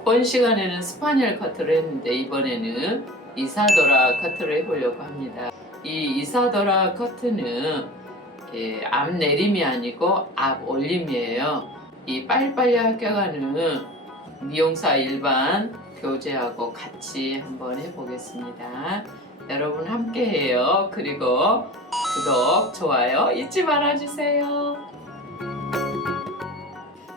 앞번 시간에는 스파니엘 커트를 했는데 이번에는 이사도라 커트를 해보려고 합니다. 이 이사도라 커트는 앞 내림이 아니고 앞 올림이에요. 이 빨리빨리 합격하는 미용사 일반 교재하고 같이 한번 해보겠습니다. 여러분 함께해요. 그리고 구독, 좋아요 잊지 말아주세요.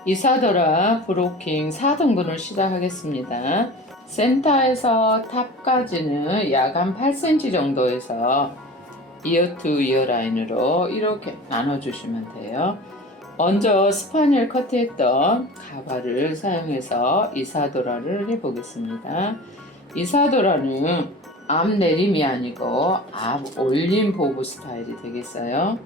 이사도라 브로킹 4등분을 시작하겠습니다. 센터에서 탑까지는 약 한 8cm 정도에서 이어 투 이어 라인으로 이렇게 나눠주시면 돼요. 먼저 스파니엘 커트했던 가발을 사용해서 이사도라를 해보겠습니다. 이사도라는 앞 내림이 아니고 앞 올림 보브 스타일이 되겠어요.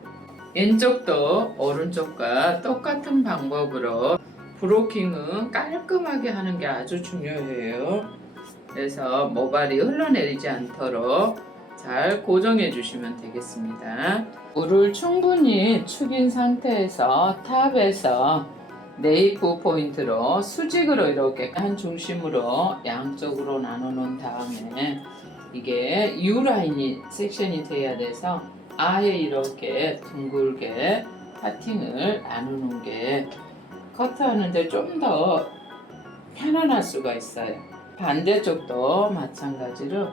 왼쪽도 오른쪽과 똑같은 방법으로 브로킹은 깔끔하게 하는 게 아주 중요해요. 그래서 모발이 흘러내리지 않도록 잘 고정해 주시면 되겠습니다. 물을 충분히 축인 상태에서 탑에서 네이프 포인트로 수직으로 이렇게 한 중심으로 양쪽으로 나눠 놓은 다음에 이게 U라인이 섹션이 돼야 돼서 아예 이렇게 둥글게 파팅을 나누는 게 커트하는데 좀 더 편안할 수가 있어요. 반대쪽도 마찬가지로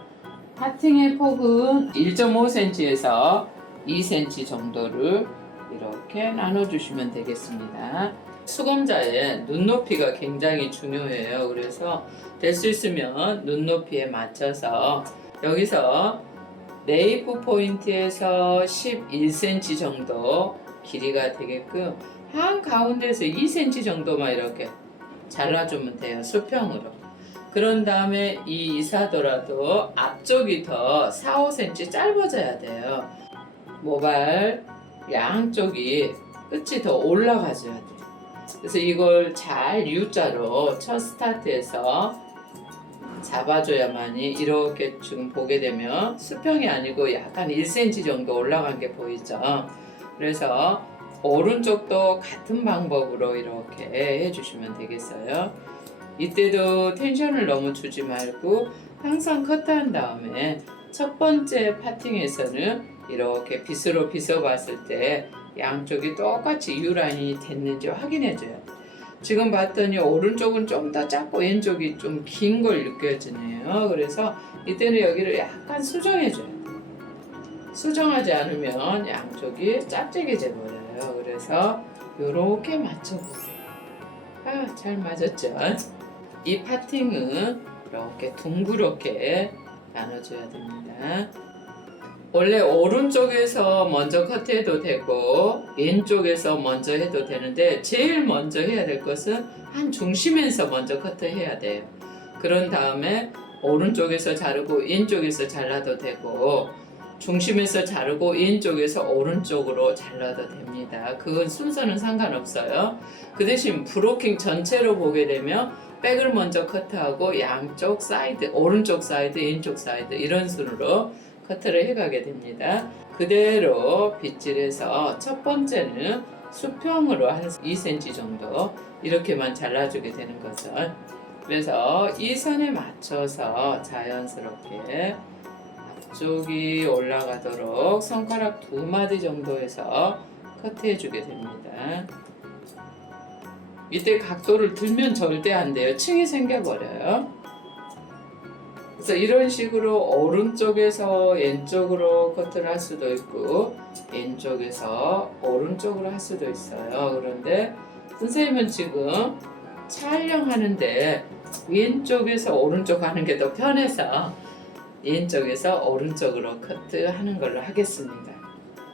파팅의 폭은 1.5cm에서 2cm 정도를 이렇게 나눠주시면 되겠습니다. 수검자의 눈높이가 굉장히 중요해요. 그래서 될 수 있으면 눈높이에 맞춰서 여기서 네이프 포인트에서 11cm 정도 길이가 되게끔 한 가운데에서 2cm 정도만 이렇게 잘라주면 돼요. 수평으로. 그런 다음에 이 이사도라도 앞쪽이 더 4, 5cm 짧아져야 돼요. 모발 양쪽이 끝이 더 올라가줘야 돼요. 그래서 이걸 잘 U자로 첫 스타트에서 잡아줘야만이 이렇게 지금 보게 되면 수평이 아니고 약간 1cm 정도 올라간 게 보이죠. 그래서 오른쪽도 같은 방법으로 이렇게 해주시면 되겠어요. 이때도 텐션을 너무 주지 말고 항상 커트한 다음에 첫 번째 파팅에서는 이렇게 빗으로 빗어봤을 때 양쪽이 똑같이 U라인이 됐는지 확인해줘요. 지금 봤더니 오른쪽은 좀 더 작고 왼쪽이 좀 긴 걸 느껴지네요. 그래서 이때는 여기를 약간 수정해줘요. 수정하지 않으면 양쪽이 짝짝해져 버려요. 그래서 이렇게 맞춰보세요. 잘 맞았죠? 이 파팅은 이렇게 둥그렇게 나눠줘야 됩니다. 원래 오른쪽에서 먼저 커트해도 되고 왼쪽에서 먼저 해도 되는데 제일 먼저 해야 될 것은 한 중심에서 먼저 커트해야 돼요. 그런 다음에 오른쪽에서 자르고 왼쪽에서 잘라도 되고 중심에서 자르고 왼쪽에서 오른쪽으로 잘라도 됩니다. 그건 순서는 상관없어요. 그 대신 브로킹 전체로 보게 되면 백을 먼저 커트하고 양쪽 사이드, 오른쪽 사이드, 왼쪽 사이드 이런 순으로 커트를 해가게 됩니다. 그대로 빗질해서 첫 번째는 수평으로 한 2cm 정도 이렇게만 잘라주게 되는 거죠. 그래서 이 선에 맞춰서 자연스럽게 앞쪽이 올라가도록 손가락 2마디 정도에서 커트해주게 됩니다. 이때 각도를 들면 절대 안 돼요. 층이 생겨버려요. 그래서 이런 식으로 오른쪽에서 왼쪽으로 커트를 할 수도 있고 왼쪽에서 오른쪽으로 할 수도 있어요. 그런데 선생님은 지금 촬영하는데 왼쪽에서 오른쪽 하는 게 더 편해서 왼쪽에서 오른쪽으로 커트하는 걸로 하겠습니다.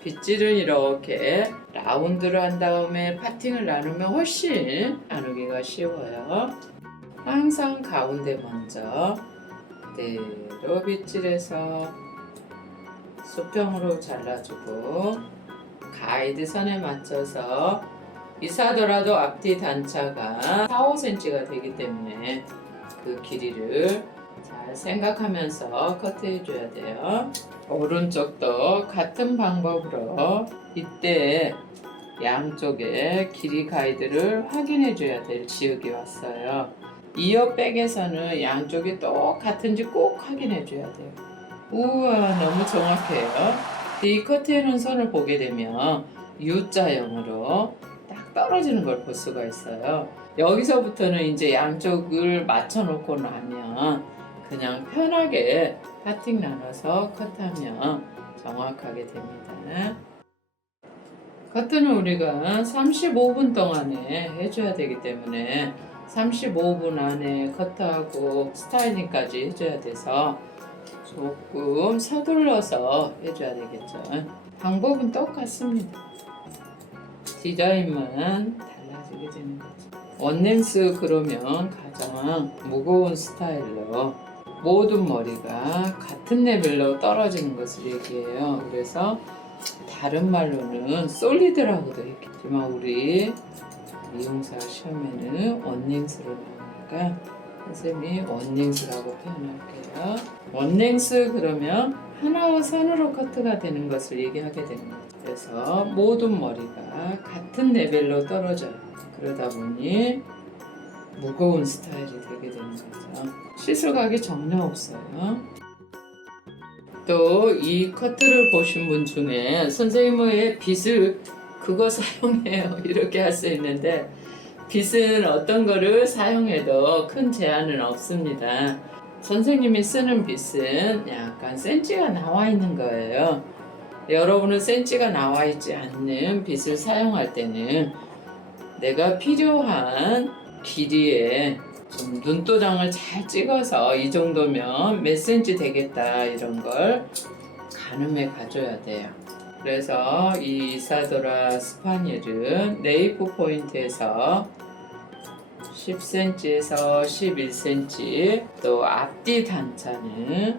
빗질은 이렇게 라운드를 한 다음에 파팅을 나누면 훨씬 나누기가 쉬워요. 항상 가운데 먼저 그대로 빗질해서 수평으로 잘라주고 가이드 선에 맞춰서 이사도라도 앞뒤 단차가 4, 5cm가 되기 때문에 그 길이를 잘 생각하면서 커트해줘야 돼요. 오른쪽도 같은 방법으로 이때 양쪽에 길이 가이드를 확인해줘야 될 지역이 왔어요. 이어백에서는 양쪽이 똑같은지 꼭 확인해 줘야 돼요. 우와, 너무 정확해요. 이 커트해놓은 선을 보게 되면 U자형으로 딱 떨어지는 걸 볼 수가 있어요. 여기서부터는 이제 양쪽을 맞춰 놓고 나면 그냥 편하게 파팅 나눠서 커트하면 정확하게 됩니다. 커트는 우리가 35분 동안에 해줘야 되기 때문에 35분 안에 커트하고 스타일링까지 해줘야 돼서 조금 서둘러서 해줘야 되겠죠. 방법은 똑같습니다. 디자인만 달라지게 되는 거죠. 원랭스 그러면 가장 무거운 스타일로 모든 머리가 같은 레벨로 떨어지는 것을 얘기해요. 그래서 다른 말로는 솔리드라고도 했겠지만 우리 미용사 시험에는 원랭스로 나오니까 선생님이 원랭스라고 표현할게요. 원랭스 그러면 하나와 선으로 커트가 되는 것을 얘기하게 되는 거죠. 그래서 모든 머리가 같은 레벨로 떨어져요. 그러다 보니 무거운 스타일이 되게 되는 거죠. 시술각이 전혀 없어요. 또 이 커트를 보신 분 중에 선생님의 빗을 그거 사용해요 이렇게 할 수 있는데 빗은 어떤 거를 사용해도 큰 제한은 없습니다. 선생님이 쓰는 빗은 약간 센치가 나와 있는 거예요. 여러분은 센치가 나와 있지 않는 빗을 사용할 때는 내가 필요한 길이에 좀 눈도장을 잘 찍어서 이 정도면 몇 센치 되겠다 이런 걸 가늠해 가져야 돼요. 그래서 이 이사도라 스파니엘은 네이프 포인트에서 10cm에서 11cm, 또 앞뒤 단차는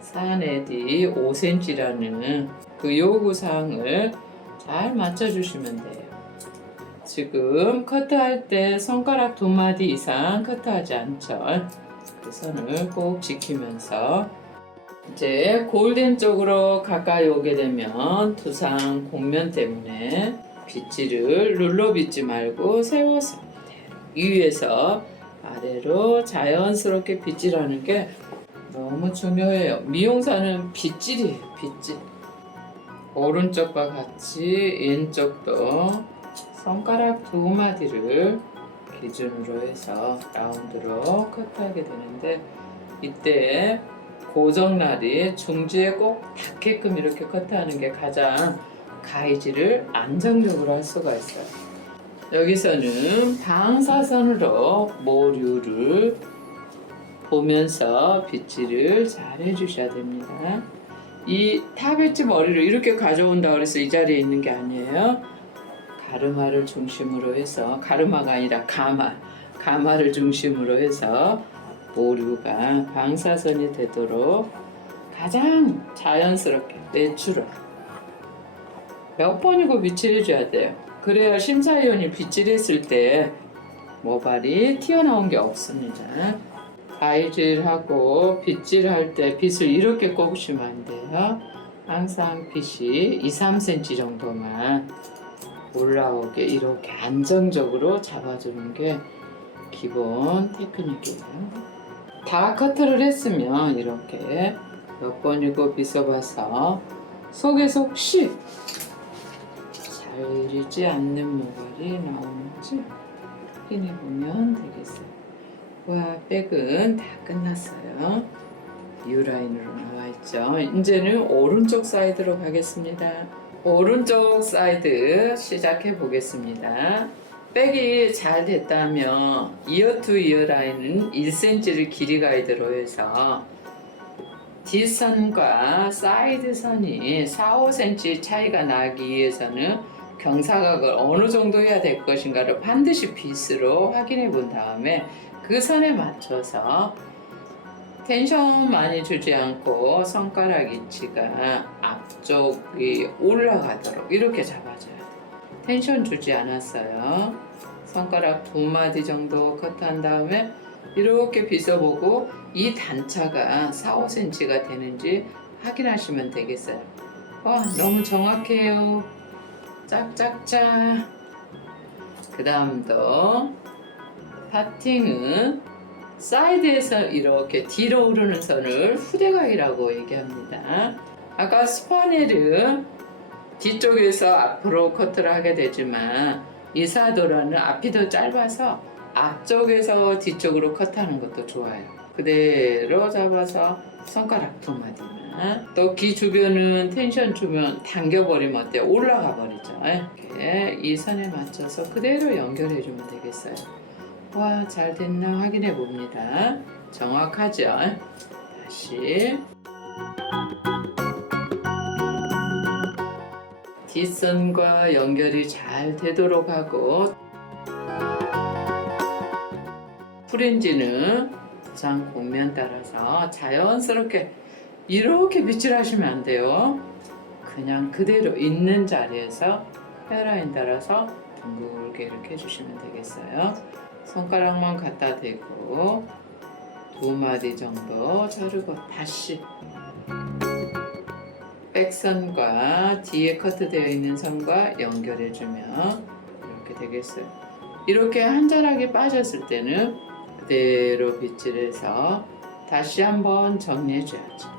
사내뒤 5cm라는 그 요구사항을 잘 맞춰주시면 돼요. 지금 커트할 때 손가락 2마디 이상 커트하지 않죠. 그 선을 꼭 지키면서 이제 골덴 쪽으로 가까이 오게 되면 두상 곡면 때문에 빗질을 눌러 빗지 말고 세워서 위에서 아래로 자연스럽게 빗질하는 게 너무 중요해요. 미용사는 빗질이에요. 빗질. 오른쪽과 같이 왼쪽도 손가락 2마디를 기준으로 해서 라운드로 커트하게 되는데 이때 고정날이 중지에 꼭 닿게끔 이렇게 커트하는 게 가장 가위질을 안정적으로 할 수가 있어요. 여기서는 방사선으로 모류를 보면서 빗질을 잘 해주셔야 됩니다. 이 타베치 머리를 이렇게 가져온다 그래서 이 자리에 있는 게 아니에요. 가르마를 중심으로 해서 가르마가 아니라 가마를 중심으로 해서 모류가 방사선이 되도록 가장 자연스럽게 내추럴 몇 번이고 빗질해 줘야 돼요. 그래야 심사위원이 빗질했을 때 모발이 튀어나온 게 없습니다. 가위질하고 빗질할 때 빗을 이렇게 꼽으시면 안 돼요. 항상 빗이 2-3cm 정도만 올라오게 이렇게 안정적으로 잡아주는 게 기본 테크닉이에요. 다 커트를 했으면 이렇게 몇 번이고 빗어봐서 속에서 혹시 잘리지 않는 모발이 나오는지 확인해 보면 되겠어요. 와, 백은 다 끝났어요. U라인으로 나와 있죠. 이제는 오른쪽 사이드로 가겠습니다. 오른쪽 사이드 시작해 보겠습니다. 백이 잘 됐다면 이어 투 이어 라인은 1cm를 길이 가이드로 해서 뒷선과 사이드 선이 4-5cm 차이가 나기 위해서는 경사각을 어느 정도 해야 될 것인가를 반드시 빗으로 확인해 본 다음에 그 선에 맞춰서 텐션 많이 주지 않고 손가락 위치가 앞쪽이 올라가도록 이렇게 잡아줘야 돼요. 텐션 주지 않았어요. 손가락 2마디 정도 커트한 다음에 이렇게 빗어보고 이 단차가 4-5cm가 되는지 확인하시면 되겠어요. 와, 너무 정확해요. 짝짝짝. 그 다음도 파팅은 사이드에서 이렇게 뒤로 오르는 선을 후대각이라고 얘기합니다. 아까 스파넬은 뒤쪽에서 앞으로 커트를 하게 되지만 이사도라는 앞이 더 짧아서 앞쪽에서 뒤쪽으로 커트하는 것도 좋아요. 그대로 잡아서 손가락 두 마디만. 또 귀 주변은 텐션 주면 당겨버리면 어때요? 올라가 버리죠. 이렇게 이 선에 맞춰서 그대로 연결해 주면 되겠어요. 와, 잘 됐나 확인해 봅니다. 정확하죠? 다시 뒷선과 연결이 잘 되도록 하고, 프린지는 두상 곡면 따라서 자연스럽게 이렇게 빗질 하시면 안 돼요. 그냥 그대로 있는 자리에서 헤어라인 따라서 둥글게 이렇게 해주시면 되겠어요. 손가락만 갖다 대고 두 마디 정도 자르고 다시 백선과 뒤에 커트되어 있는 선과 연결해주면 이렇게 되겠어요. 이렇게 한 자락이 빠졌을 때는 그대로 빗질해서 다시 한번 정리해줘야죠.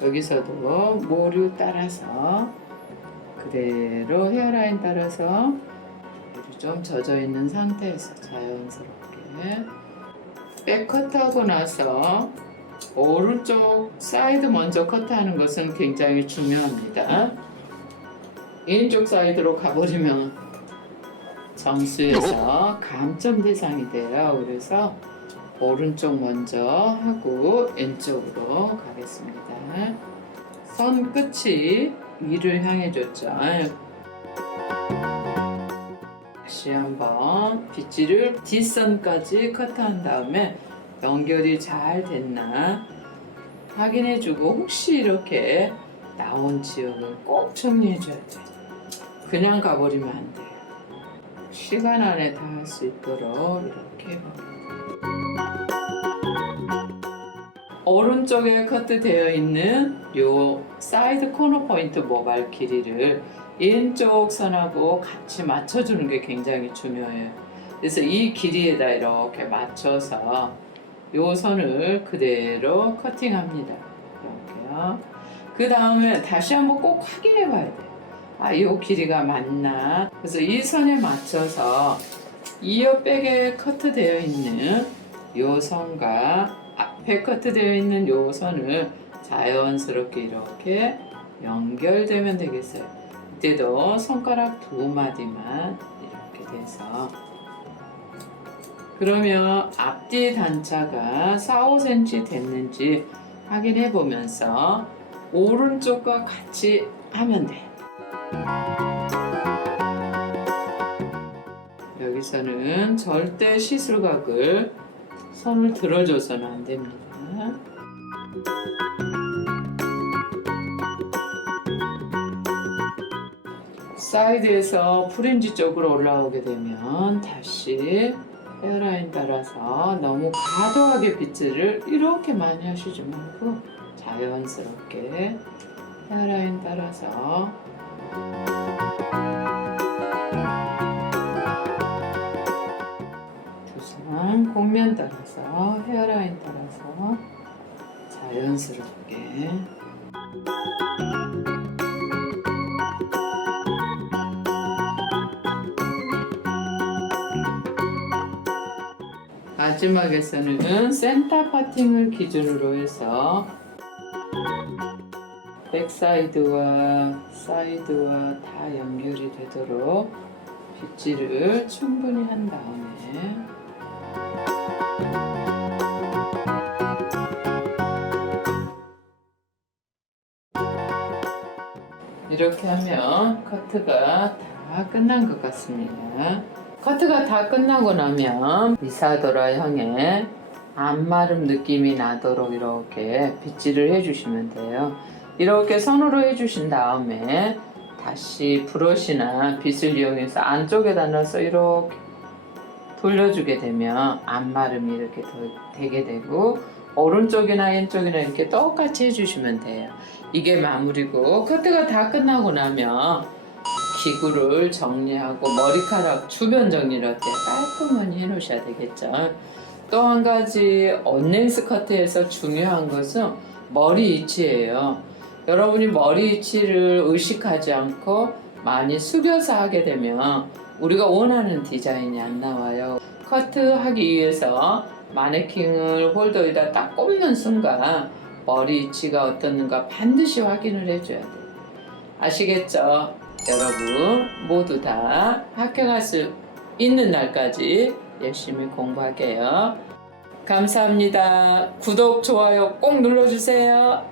여기서도 모류 따라서 그대로 헤어라인 따라서 물이 좀 젖어 있는 상태에서 자연스럽게 백커트하고 나서 오른쪽 사이드 먼저 커트하는 것은 굉장히 중요합니다. 왼쪽 사이드로 가버리면 점수에서 감점 대상이 돼요. 그래서 오른쪽 먼저 하고 왼쪽으로 가겠습니다. 선 끝이 위를 향해 줬죠. 다시 한번 빗질을 뒷선까지 커트한 다음에 연결이 잘 됐나 확인해주고, 혹시 이렇게 나온 지역을 꼭 정리해줘야 돼요. 그냥 가버리면 안 돼요. 시간 안에 다 할 수 있도록 이렇게 해봅니다. 오른쪽에 커트되어 있는 요 사이드 코너 포인트 모발 길이를 왼쪽 선하고 같이 맞춰주는 게 굉장히 중요해요. 그래서 이 길이에다 이렇게 맞춰서 요 선을 그대로 커팅합니다. 이렇게요. 그 다음에 다시 한번 꼭 확인해 봐야 돼요. 아, 요 길이가 맞나? 그래서 이 선에 맞춰서 이어백에 커트되어 있는 요 선과 앞에 커트되어 있는 요 선을 자연스럽게 이렇게 연결되면 되겠어요. 이때도 손가락 두 마디만 이렇게 돼서, 그러면 앞뒤 단차가 4-5cm 됐는지 확인해 보면서 오른쪽과 같이 하면 돼요. 여기서는 절대 시술각을 손을 들어줘서는 안 됩니다. 사이드에서 프린지 쪽으로 올라오게 되면 다시 헤어라인 따라서 너무 과도하게 빗질을 이렇게 많이 하시지 말고 자연스럽게 헤어라인 따라서 두상 곡면 따라서 헤어라인 따라서 자연스럽게 마지막에서는 센터 파팅을 기준으로 해서 백사이드와 사이드와 다 연결이 되도록 빗질을 충분히 한 다음에 이렇게 하면 커트가 다 끝난 것 같습니다. 커트가 다 끝나고 나면 이사도라 형의 안마름 느낌이 나도록 이렇게 빗질을 해주시면 돼요. 이렇게 선으로 해주신 다음에 다시 브러쉬나 빗을 이용해서 안쪽에다 넣어서 이렇게 돌려주게 되면 안마름이 이렇게 되게 되고, 오른쪽이나 왼쪽이나 이렇게 똑같이 해주시면 돼요. 이게 마무리고, 커트가 다 끝나고 나면 기구를 정리하고 머리카락 주변 정리를 이렇게 깔끔하게 해 놓으셔야 되겠죠. 또 한 가지 언냉 스커트에서 중요한 것은 머리 위치예요. 여러분이 머리 위치를 의식하지 않고 많이 숙여서 하게 되면 우리가 원하는 디자인이 안 나와요. 커트하기 위해서 마네킹을 홀더에다 딱 꼽는 순간 머리 위치가 어떻는가 반드시 확인을 해줘야 돼요. 아시겠죠? 여러분 모두 다 학교 갈 수 있는 날까지 열심히 공부할게요. 감사합니다. 구독, 좋아요 꼭 눌러주세요.